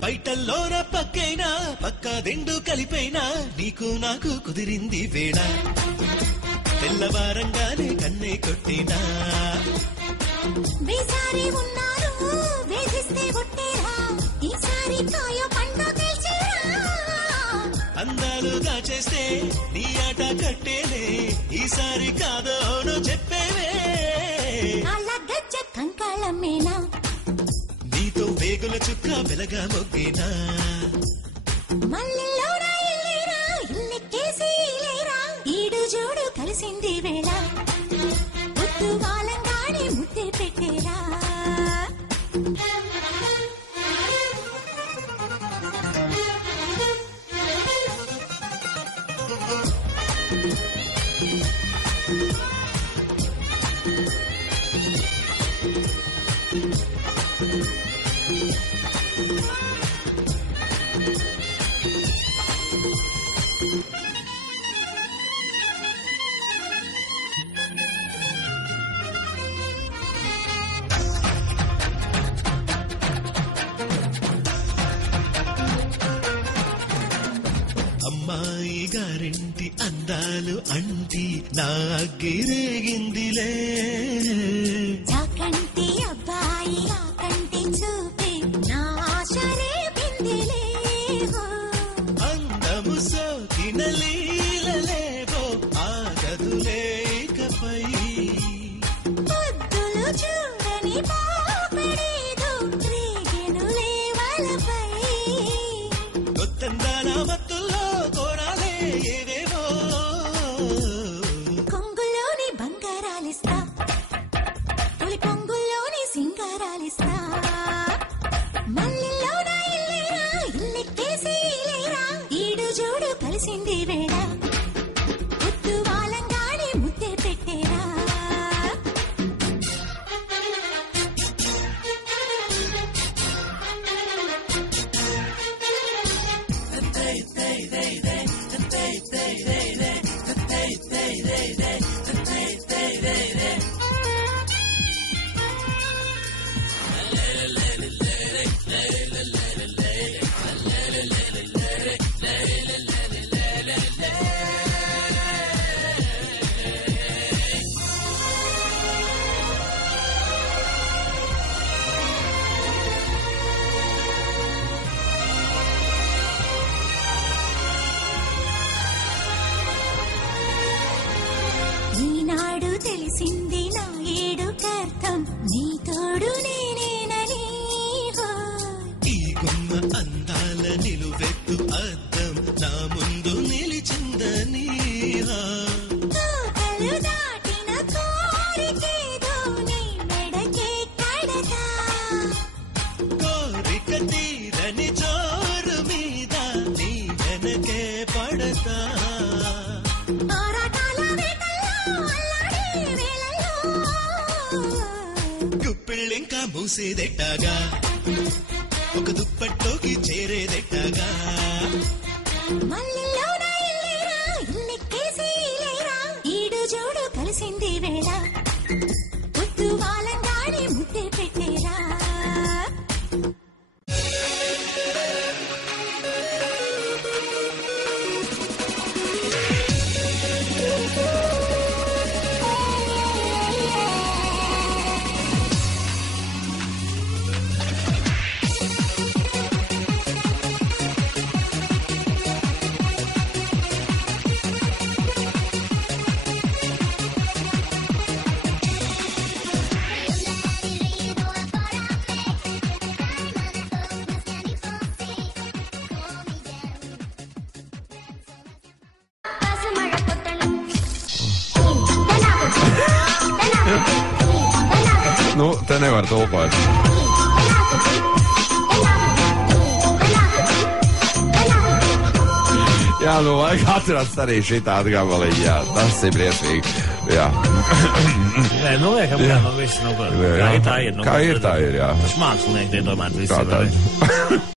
బయటల్లోన పక్కైనా పక్కా దెండు కలిపైనా నీకు నాకు కుదిరింది వేళ తెల్లవారంగానే కన్నే కొట్టినా వేసారి ఉన్నారు వేధిస్తే కొట్టేరా ఈసారి కాయో పండు తెల్చేరా అందాలు దాచేస్తే నీ ఆట కట్టేలే ఈసారి కాదోను చెప్పేవే అలా గజ్జ కంకాళమేనా నీతో వేగుల చుక్క వెలగా మొగ్గేనా మల్లెల్లోనా ఇల్లేరా ఇల్లెక్కేసి లేరా ఈడు జోడు కలిసింది వేళ ముద్దు వాలంగానే ముద్దే పెట్టేరా అమ్మాయి గారింటి అందాలు అంటి నా గిరేగిందిలే చాకంటి అబ్బాయి ఆకంటి చూపి నా ఆశరే బిందిలే అందము సోకిన లీలలేవో ఆగదులే ఇకపై పొద్దులు చూడని పాపడేదో రేగెనులే వలపై కొత్తందాల మత్తుల్లో కోరాలే ఏవేవో కొంగులోని బంగారాలిస్తా తొలి పొంగుల్లోని సింగారాలిస్తా మల్లెల్లోన ఇల్లేరా ఇల్లెక్కేసి లేరా ఈడు జోడు కలిసింది వేళ ముద్దు వాలంగానే ముద్దే పెట్టేరా ఈనాడు తెలిసింది నా ఏడు కర్థం నీ తోడు నేనేనని ఈ గుమ్మ అందాల నిలువెత్తు అద్దం నా ముందు నిలిచిందని కోకలు దాటిన కోరికేదో నీ మెడకే కడతా కోరిక తీరని చోరు మీద నీ వెనకే పడతా ఆరాటాల వేటల్లో అల్లాడే వేళల్లో గుప్పిళ్ళింకా మూసేదెట్టాగా ఒక దుప్పట్లోకి చేరేదెట్టాగా మల్లెల్లోన ఇల్లేరా ఇల్లెక్కేసి లేరా ఈడు జోడు కలిసింది వేళ ముద్దు వాలంగానే ముద్దే పెట్టేరా Nu, te nevar tulkot. Jā, nu, vajag atrast arī šitādu gabaliņu, jā, tas ir briesmīgi, jā. Nē, nu, liekam, jā, nu, viss, nu, kā ir tā ir, nu. Kā ir tā ir, jā. Tas mākslinieki, tie domāt, visi Kā var. tā.